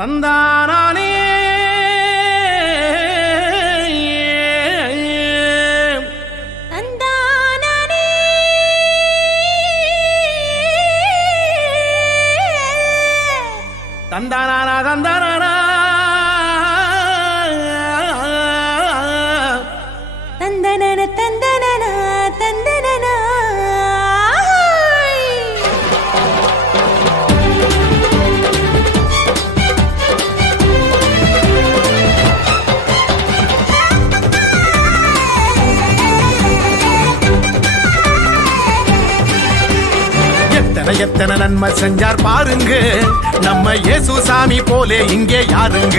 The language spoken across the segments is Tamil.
தந்தானே தந்தானே தந்தானா தந்தானா தந்தனன. எத்தனை நன்மை செஞ்சார் பாருங்க. நம்ம இயேசு சாமி போலே இங்கே யாருங்க?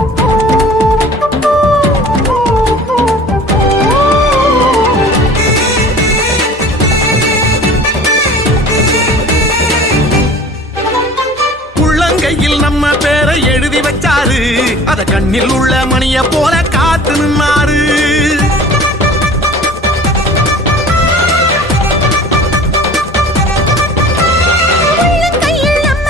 உள்ளங்கையில் நம்ம பேரை எழுதி வச்சாரு. அத கண்ணில் உள்ள மணிய போல காத்து நின்னாரு. உள்ளங்கையில் நம்ம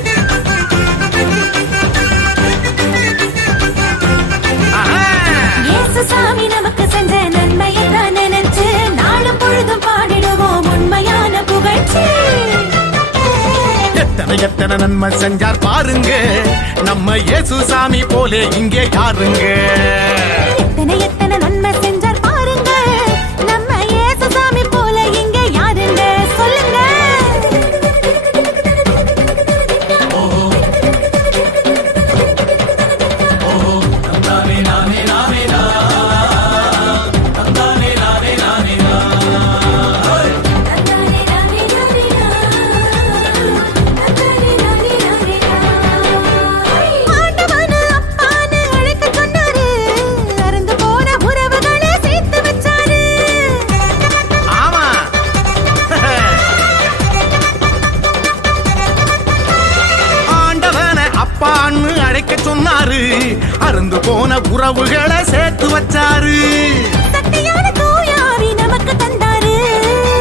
எத்தனை நன்மை செஞ்சார் பாருங்க. நம்ம இயேசு சாமி போலே இங்கே யாருங்க? எத்தனை எத்தனை நன்மை செஞ்ச போன உறவுகளை சேர்த்து வச்சாரு. சக்தியான தூயாவி நமக்கு தந்தாரு.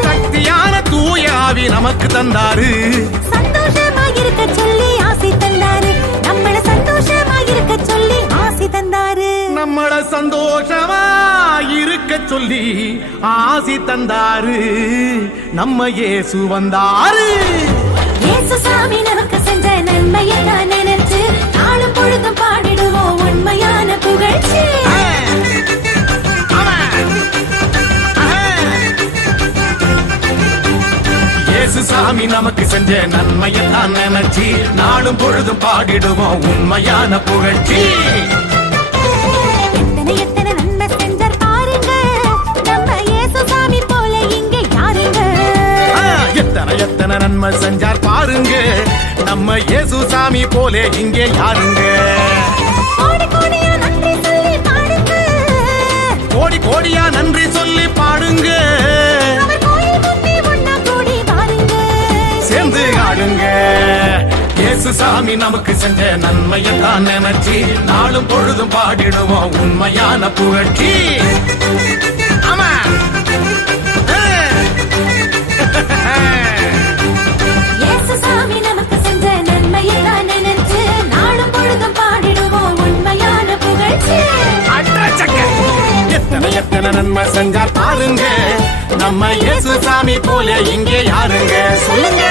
சக்தியான தூய ஆவி நமக்கு தந்தாரு. சந்தோஷமா இருக்க சொல்லி ஆசை தந்தாரு. நம்மள சந்தோஷமா இருக்க சொல்லி ஆசை தந்தாரு. நம்மள சந்தோஷமா இருக்க சொல்லி ஆசி தந்தாரு. நம்ம இயேசு வந்தாரு. இயேசு சாமி நமக்கு செஞ்ச நன்மையை நான் நினைச்சு நாளும் பொழுதும் பாடிடுவோம் உண்மையான நமக்கு செஞ்ச நன்மையை தான் நினைச்சு நாளும் பொழுதும் பாடிடுவோம் உண்மையான புகழ்ச்சி. எத்தனை எத்தனை நன்மை செஞ்சார் பாருங்க. நம்ம இயேசு சாமி போல இங்க யாருங்க? கோடி கோடியா நன்றி சொல்லி சாமி நமக்கு செஞ்ச நன்மையை தான் நினைச்சு நாளும் பொழுதும் பாடிடுவோம் உண்மையான புகழ்ச்சி. ஆமா. சாமி நமக்கு செஞ்ச நன்மையை தான் நினைச்சு நாளும் பொழுதும் பாடிடுவோம் உண்மையான புகழ்ச்சி. அட்ரச்சக்க. எத்தனை எத்தனை நன்மை செஞ்சார் பாருங்க. நம்ம இயேசு சாமி போல இங்கே யாருங்க? சொல்லுங்க.